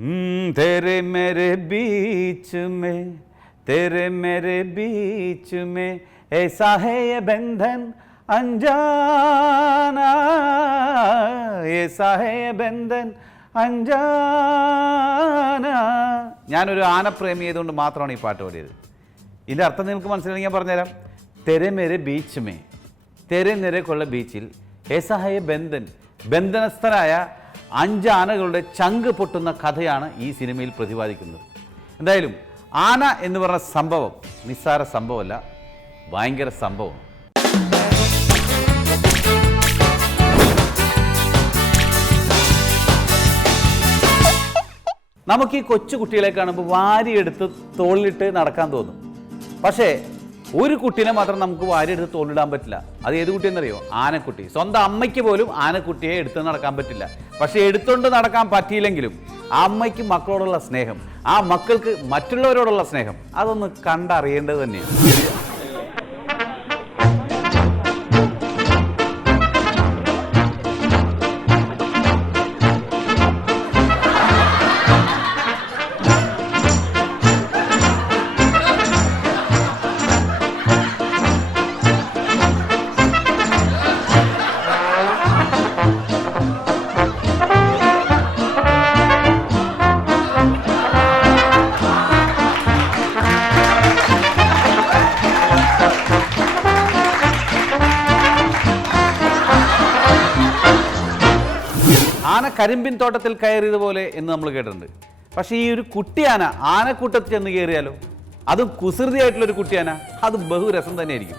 तेरे मेरे बीच में तेरे मेरे बीच में ऐसा है ये बंधन अनजाना ऐसा है ये बंधन അഞ്ചാന. ഞാനൊരു ആനപ്രേമി ആയതുകൊണ്ട് മാത്രമാണ് ഈ പാട്ട് പാടിയത്. ഇതിൻ്റെ അർത്ഥം നിങ്ങൾക്ക് മനസ്സിലായി ഞാൻ പറഞ്ഞുതരാം. തെരെ മെരെ ബീച്ച് മേ തെരെ നിരക്കുള്ള ബീച്ചിൽ ഏസാഹയ ബന്ധൻ ബന്ധനസ്ഥരായ 5 ആനകളുടെ ചങ്ക് പൊട്ടുന്ന കഥയാണ് ഈ സിനിമയിൽ പ്രതിപാദിക്കുന്നത്. എന്തായാലും ആന എന്ന് പറഞ്ഞ സംഭവം നിസ്സാര സംഭവമല്ല, ഭയങ്കര സംഭവം. നമുക്ക് ഈ കൊച്ചു കുട്ടികളെ കാണുമ്പോൾ വാരിയെടുത്ത് തോളിലിട്ട് നടക്കാൻ തോന്നും. പക്ഷേ ഒരു കുട്ടീനെ മാത്രം നമുക്ക് വാരിയെടുത്ത് തോളിടാൻ പറ്റില്ല. അത് ഏത് കുട്ടിയെന്നറിയോ? ആനക്കുട്ടി. സ്വന്തം അമ്മയ്ക്ക് പോലും ആനക്കുട്ടിയെ എടുത്ത് നടക്കാൻ പറ്റില്ല. പക്ഷേ എടുത്തുകൊണ്ട് നടക്കാൻ പറ്റിയില്ലെങ്കിലും ആ അമ്മയ്ക്ക് മക്കളോടുള്ള സ്നേഹം, ആ മക്കൾക്ക് മറ്റുള്ളവരോടുള്ള സ്നേഹം അതൊന്ന് കണ്ടറിയേണ്ടത് തന്നെയാണ്. ആന കരിമ്പിൻ തോട്ടത്തിൽ കയറിയതുപോലെ എന്ന് നമ്മൾ കേട്ടിട്ടുണ്ട്. പക്ഷേ ഈ ഒരു കുട്ടിയാന ആനക്കൂട്ടത്തിൽ ചെന്ന് കയറിയാലോ, അതും കുസൃതിയായിട്ടുള്ളൊരു കുട്ടിയാന, അത് ബഹുരസം തന്നെയായിരിക്കും.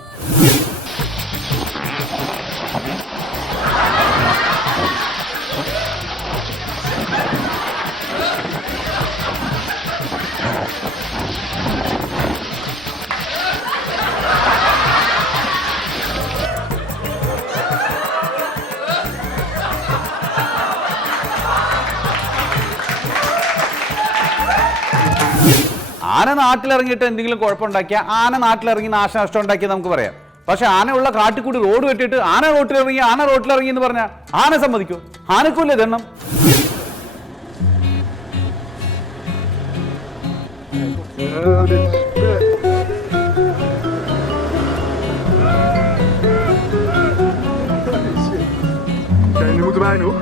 ആന നാട്ടിലിറങ്ങിയിട്ട് എന്തെങ്കിലും കുഴപ്പമുണ്ടാക്കിയാൽ ആന നാട്ടിലിറങ്ങി നാശനഷ്ടം ഉണ്ടാക്കിയാൽ നമുക്ക് പറയാം. പക്ഷെ ആന ഉള്ള കാട്ടിക്കൂടി റോഡ് വെട്ടിയിട്ട് ആന റോട്ടിലിറങ്ങി എന്ന് പറഞ്ഞാൽ ആന സമ്മതിക്കോ? ആനക്കൂല്ലേ ദണ്ണം. Nu moeten wij nog.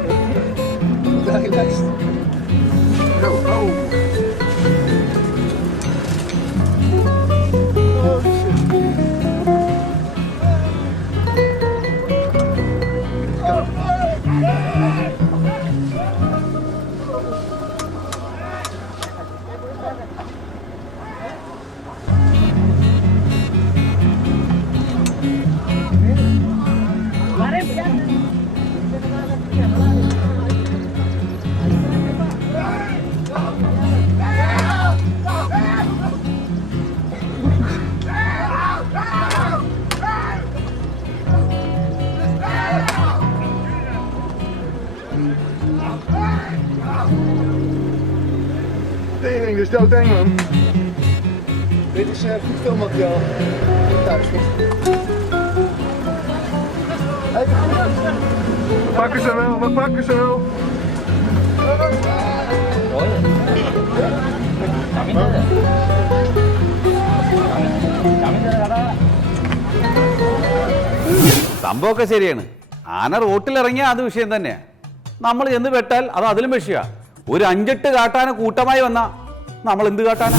Tering, dit is doodeng man. Dit is goed filmmateriaal. Thuis. Hey, we pakken ze wel, we pakken ze wel. സംഭവമൊക്കെ ശരിയാണ്. ആന റോട്ടിലിറങ്ങിയാൽ അത് വിഷയം തന്നെയാണ്. നമ്മൾ ചെന്ന് പെട്ടാൽ അത് അതിലും വിഷയമാണ്. ഒരു 5-8 കാട്ടാന കൂട്ടമായി വന്നാൽ നമ്മൾ എന്ത് കാട്ടാന?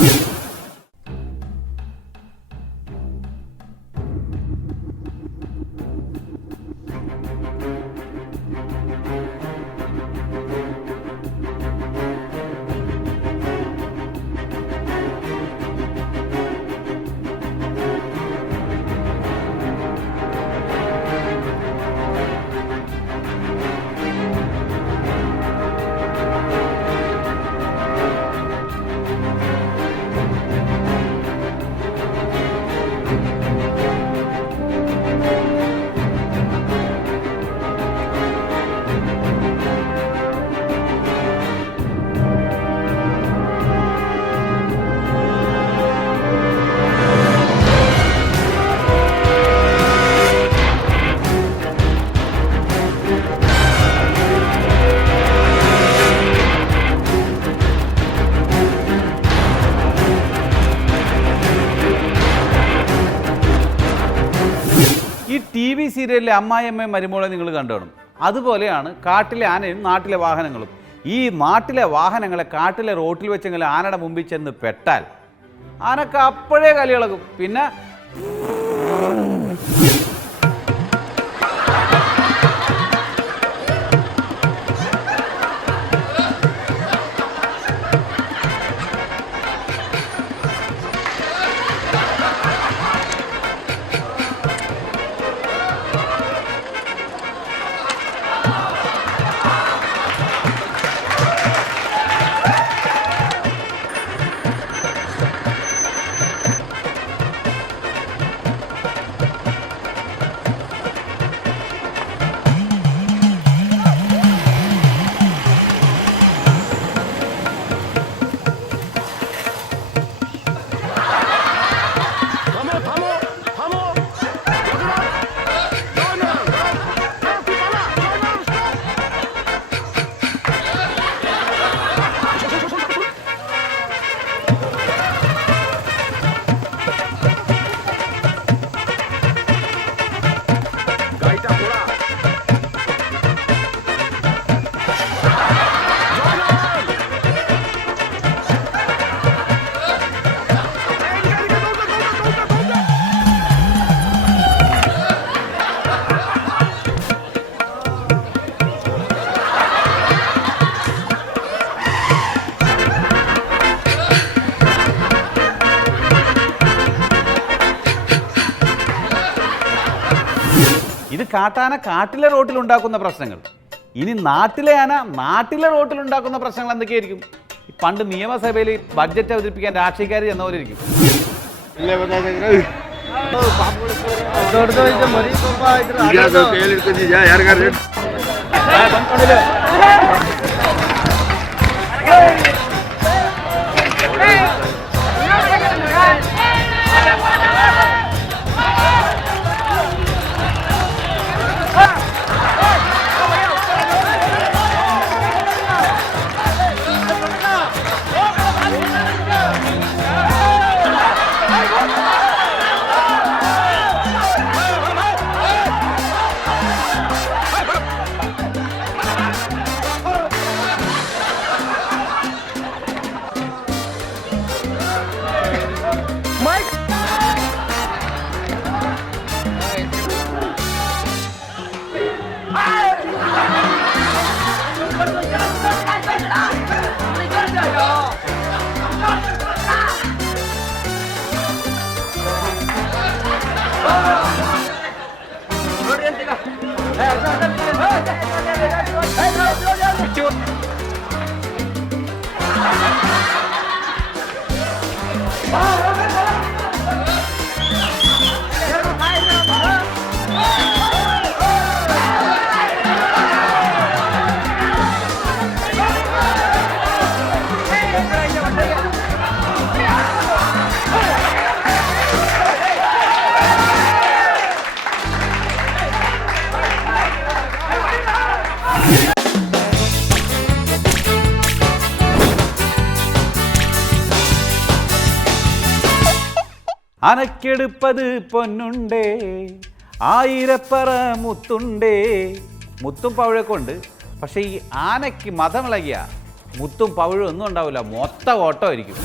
വി സീരിയലിലെ അമ്മായിയമ്മയും മരുമോളെ നിങ്ങൾ കണ്ടുവേണം. അതുപോലെയാണ് കാട്ടിലെ ആനയും നാട്ടിലെ വാഹനങ്ങളും. ഈ നാട്ടിലെ വാഹനങ്ങളെ കാട്ടിലെ റോട്ടിൽ വെച്ചെങ്കിലും ആനയുടെ മുമ്പിൽ ചെന്ന് പെട്ടാൽ ആനക്ക് അപ്പോഴേ കലിയിളകും. പിന്നെ ഇത് കാട്ടാന കാട്ടിലെ റോട്ടിൽ ഉണ്ടാക്കുന്ന പ്രശ്നങ്ങൾ. ഇനി നാട്ടിലെ ആന നാട്ടിലെ റോട്ടിൽ ഉണ്ടാക്കുന്ന പ്രശ്നങ്ങൾ എന്തൊക്കെയായിരിക്കും? പണ്ട് നിയമസഭയിൽ ബഡ്ജറ്റ് അവതരിപ്പിക്കാൻ രാഷ്ട്രീയക്കാർ ചെന്നപോലെ ഇരിക്കും. അനക്കെടുപ്പത് പൊന്നുണ്ടേ ആയിരപ്പറ മുത്തുണ്ടേ. മുത്തും പവിഴൊക്കെ ഉണ്ട്. പക്ഷേ ഈ ആനയ്ക്ക് മതമിളകിയ മുത്തും പവിഴും ഒന്നും ഉണ്ടാവില്ല, മൊത്തം ഓട്ടമായിരിക്കും.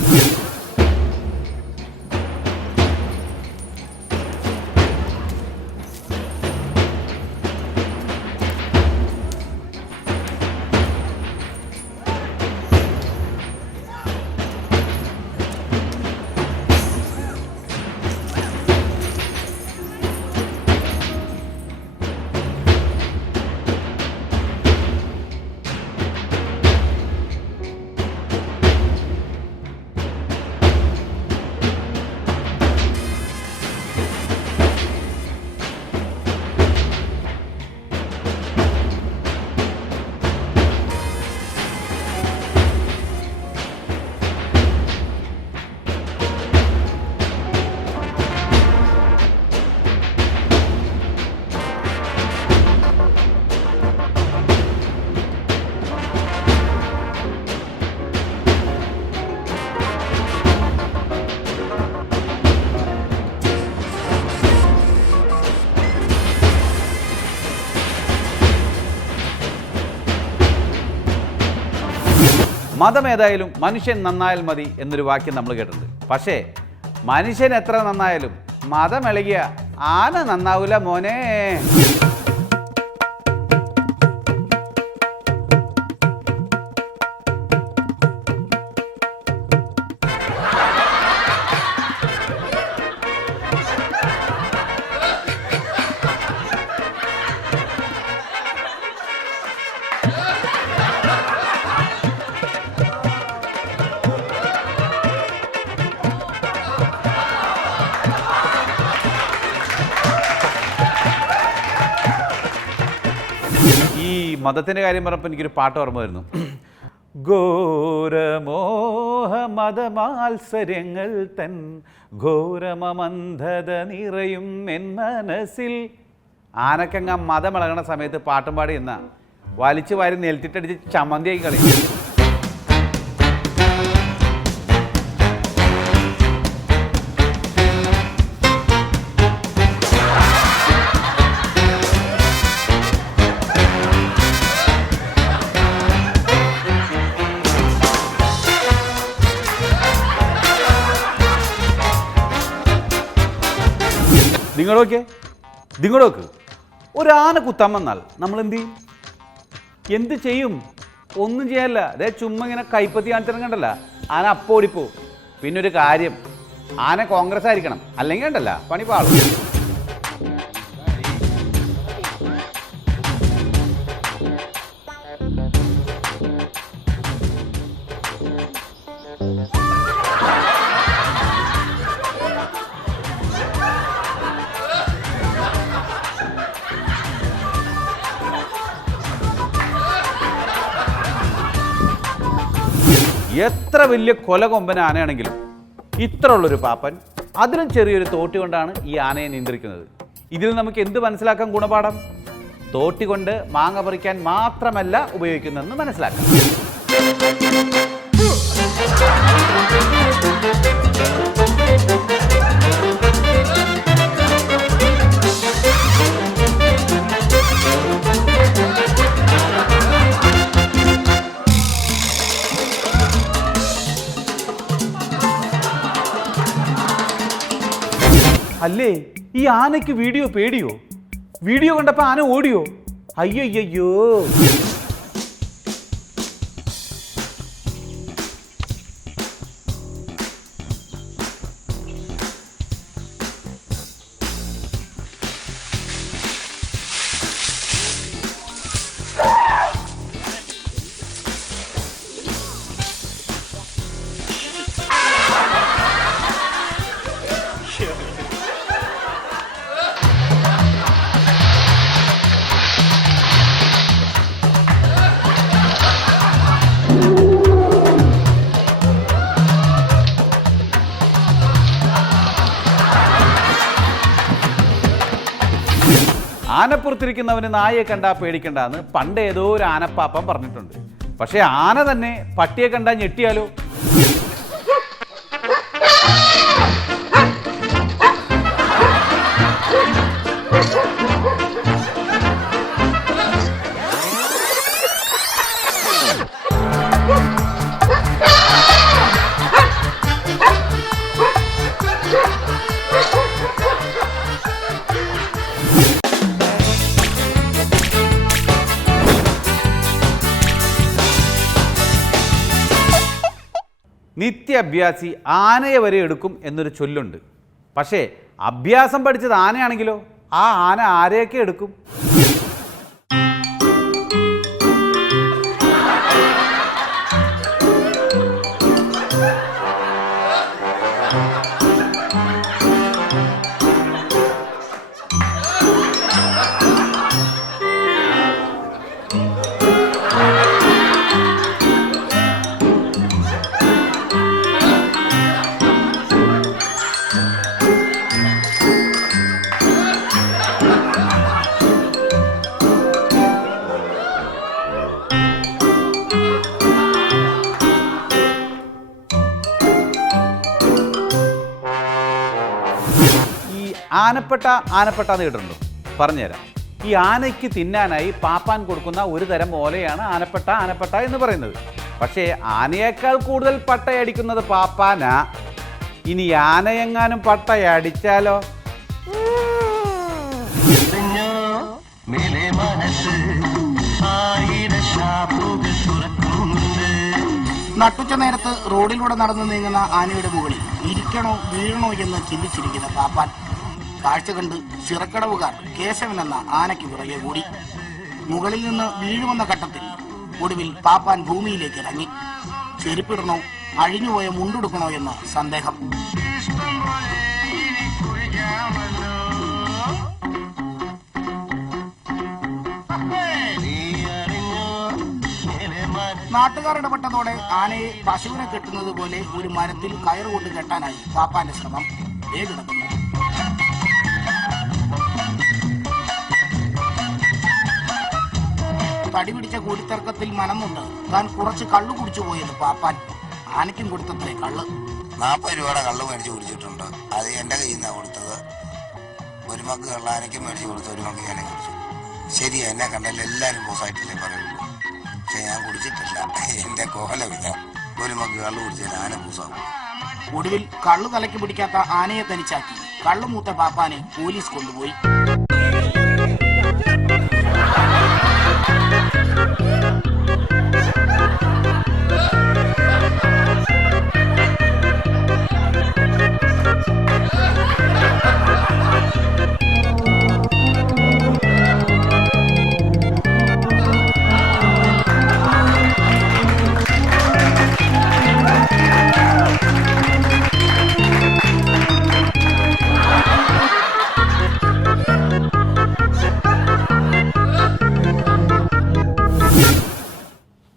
മതം ഏതായാലും മനുഷ്യൻ നന്നായാൽ മതി എന്നൊരു വാക്യം നമ്മൾ കേട്ടിട്ടുണ്ട്. പക്ഷേ മനുഷ്യൻ എത്ര നന്നായാലും മതം ഇളകിയ ആന നന്നാവൂല മോനെ. ഈ മതത്തിൻ്റെ കാര്യം പറഞ്ഞപ്പോൾ എനിക്കൊരു പാട്ട് ഓർമ്മ വരുന്നു. ഘോരമോഹ മതമാത്സര്യങ്ങൾ തൻ ഘോരമന്ധത നിറയും എൻ മനസ്സിൽ. ആനക്കങ്ങ മതമിളകണ സമയത്ത് പാട്ടും പാടി എന്ന വലിച്ചു വാരി നെൽത്തിട്ടടിച്ച് ചമ്മന്തിയായി കളി. നിങ്ങളൊക്കെ ഒരാന കുത്താൻ വന്നാൽ നമ്മൾ എന്ത് ചെയ്യും? ഒന്നും ചെയ്യാനില്ല. അതേ ചുമ്മാ ഇങ്ങനെ കൈപ്പത്തി കാണിച്ചിട്ട് കണ്ടല്ല ആന അപ്പം ഓടിപ്പോ. പിന്നെ ഒരു കാര്യം, ആന കോൺഗ്രസ് ആയിരിക്കണം, അല്ലെങ്കിൽ കണ്ടല്ല പണി പാളും. എത്ര വലിയ കൊലകൊമ്പൻ ആനയാണെങ്കിലും ഇത്ര ഉള്ളൊരു പാപ്പൻ, അതിലും ചെറിയൊരു തോട്ടി കൊണ്ടാണ് ഈ ആനയെ നിയന്ത്രിക്കുന്നത്. ഇതിൽ നമുക്ക് എന്ത് മനസ്സിലാക്കാൻ ഗുണപാഠം? തോട്ടി കൊണ്ട് മാങ്ങ പറിക്കാൻ മാത്രമല്ല ഉപയോഗിക്കുന്നതെന്ന് മനസ്സിലാക്കാം. അല്ലേ, ഈ ആനയ്ക്ക് വീഡിയോ പേടിയോ? വീഡിയോ കണ്ടപ്പോൾ ആന ഓടിയോ? അയ്യോ. ആനപ്പുറത്തിരിക്കുന്നവന് നായയെ കണ്ടാൽ പേടിക്കണ്ടെന്ന് പണ്ട് ഏതോ ഒരു ആനപ്പാപ്പൻ പറഞ്ഞിട്ടുണ്ട്. പക്ഷേ ആന തന്നെ പട്ടിയെ കണ്ടാൽ ഞെട്ടിയാലോ? നിത്യാഭ്യാസി ആനയെ വരെ എടുക്കും എന്നൊരു ചൊല്ലുണ്ട്. പക്ഷേ അഭ്യാസം പഠിച്ചത് ആനയാണെങ്കിലോ ആ ആന ആരെയൊക്കെ എടുക്കും? ആനപ്പെട്ടാന്ന് കേട്ടിട്ടുണ്ടോ? പറഞ്ഞുതരാം. ഈ ആനയ്ക്ക് തിന്നാനായി പാപ്പാൻ കൊടുക്കുന്ന ഒരു തരം ഓലയാണ് ആനപ്പെട്ട എന്ന് പറയുന്നത്. പക്ഷേ ആനയേക്കാൾ കൂടുതൽ പട്ടയടിക്കുന്നത് പാപ്പാനാ. ഇനി ആനയെങ്ങാനും പട്ടയടിച്ചാലോ? നട്ടുച്ച നേരത്ത് റോഡിലൂടെ നടന്നു നീങ്ങുന്ന ആനയുടെ മുകളിൽ ഇരിക്കണോ വീഴണോ എന്ന് ചിന്തിച്ചിരിക്കുന്ന പാപ്പാൻ കാഴ്ച കണ്ട് ചിറക്കടവുകാർ കേശവൻ എന്ന ആനയ്ക്ക് പിറകെ കൂടി. മുകളിൽ നിന്ന് വീഴുമെന്ന ഘട്ടത്തിൽ ഒടുവിൽ പാപ്പാൻ ഭൂമിയിലേക്ക് ഇറങ്ങി. ചെരുപ്പിടണോ അഴിഞ്ഞുപോയ മുണ്ടെടുക്കണോ എന്ന സന്ദേഹം. നാട്ടുകാർ ഇടപെട്ടതോടെ ആനയെ പശുവിനെ കെട്ടുന്നത് പോലെ ഒരു മരത്തിൽ കയറുകൊണ്ട് കെട്ടാനായി പാപ്പാന്റെ ശ്രമം വേഗിടക്കുന്നു. തടി പിടിച്ച കൂടിത്തർക്കത്തിൽ മനംകൊണ്ട് താൻ കുറച്ച് കള്ളു കുടിച്ചു പോയത് പാപ്പാൻ. ആനയ്ക്കും കൊടുത്തത്രേ കള്ള്. 40 രൂപയുടെ കള്ള് മേടിച്ച് കുടിച്ചിട്ടുണ്ട്. അത് എൻ്റെ കയ്യിൽ നിന്നാണ് കൊടുത്തത്. ഒരു മഗ് കള്ള ആനയ്ക്കും മേടിച്ച് കൊടുത്തു, ഒരു മഗ് ഞാനും കുടിച്ചു. ശരിയാ, എന്നെ കണ്ടല്ലോ എല്ലാവരും പോസായിട്ടില്ലേ പറയുള്ളൂ. പക്ഷെ ഞാൻ കുടിച്ചിട്ടില്ല. എൻ്റെ കോലമില്ല. ഒരു മഗ് കള്ള് കുടിച്ചാൽ ആന പൂസാവും. ഒടുവിൽ കള്ളു തലയ്ക്ക് പിടിക്കാത്ത ആനയെ തനിച്ചാക്കി കള്ളുമൂത്ത പാപ്പാനെ പോലീസ് കൊണ്ടുപോയി.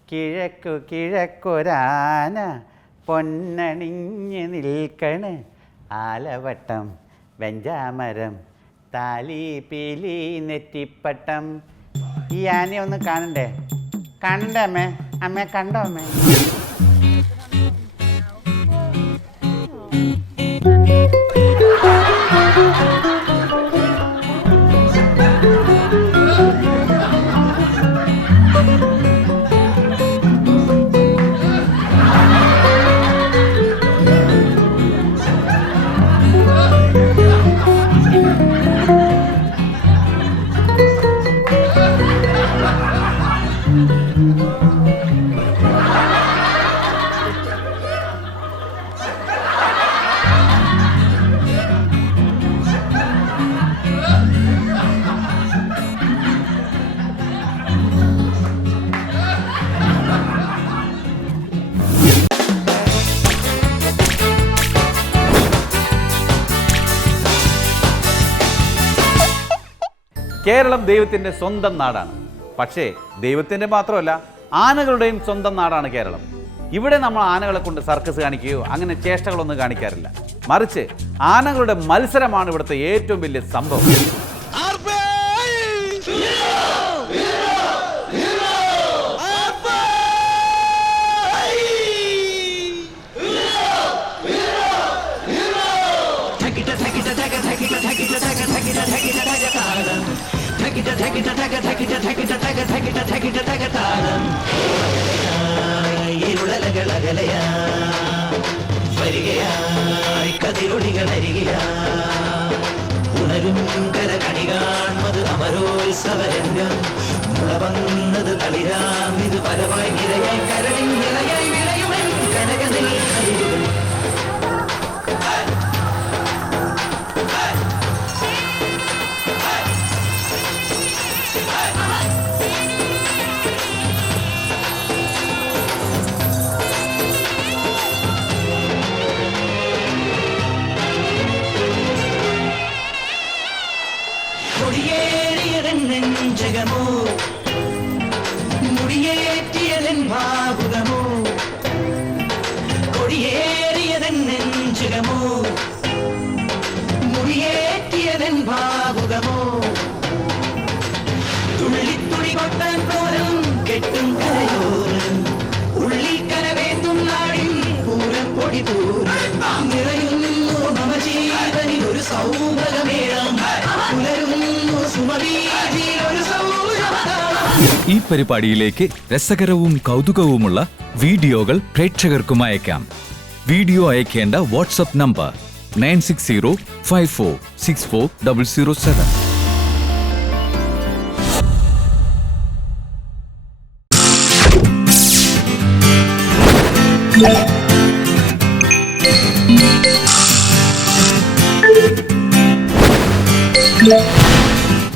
കിഴക്കു കിഴക്കൊരാന പൊന്നണിഞ്ഞ് നിൽക്കണ്, ആലവട്ടം വെഞ്ചാമരം താലി പീലി നെറ്റിപ്പട്ടം. ഈ ആനയെ ഒന്ന് കാണണ്ടേ? കണ്ടേ അമ്മേ? അമ്മേ കണ്ടോ അമ്മേ? കേരളം ദൈവത്തിൻ്റെ സ്വന്തം നാടാണ്. പക്ഷേ ദൈവത്തിൻ്റെ മാത്രമല്ല, ആനകളുടെയും സ്വന്തം നാടാണ് കേരളം. ഇവിടെ നമ്മൾ ആനകളെ കൊണ്ട് സർക്കസ് കാണിക്കുകയോ അങ്ങനെ ചേഷ്ടകളൊന്നും കാണിക്കാറില്ല. മറിച്ച് ആനകളുടെ മത്സരമാണ് ഇവിടുത്തെ ഏറ്റവും വലിയ സംഭവം. ഉണരും കരകണി കാണുന്നത് അമരോത്സവരംഗം. മുളവന്നത് കളിരാം ഇത് പലവായി നിരയായി കരടി നിറയായി വിളയുമൻ കനകനിൽ കളികൾ. നെഞ്ചകമോ മുടിയേറ്റിയതൻ ഭാവുകമോ, കൊടിയേറിയതൻ നെഞ്ചകമോ മുടിയേറ്റിയതൻ ഭാവുകമോ, തുള്ളിത്തുളി കൊട്ടാൻ പോലും കെട്ടും കരയോരം ഉള്ളിൽ കരവേന്തും നാടിൻ പൂരപ്പൊടി പൂരം നിറയുന്നു മമ ജീവനിൽ ഒരു സൗഭഗമേളം പുലരുന്നു സുമവീതിയിൽ ഒരു സൗരഭം. ഈ പരിപാടിയിലേക്ക് രസകരവും കൗതുകവുമുള്ള വീഡിയോകൾ പ്രേക്ഷകർക്കും അയക്കാം. വീഡിയോ അയക്കേണ്ട വാട്സ്ആപ്പ് നമ്പർ 9604640007.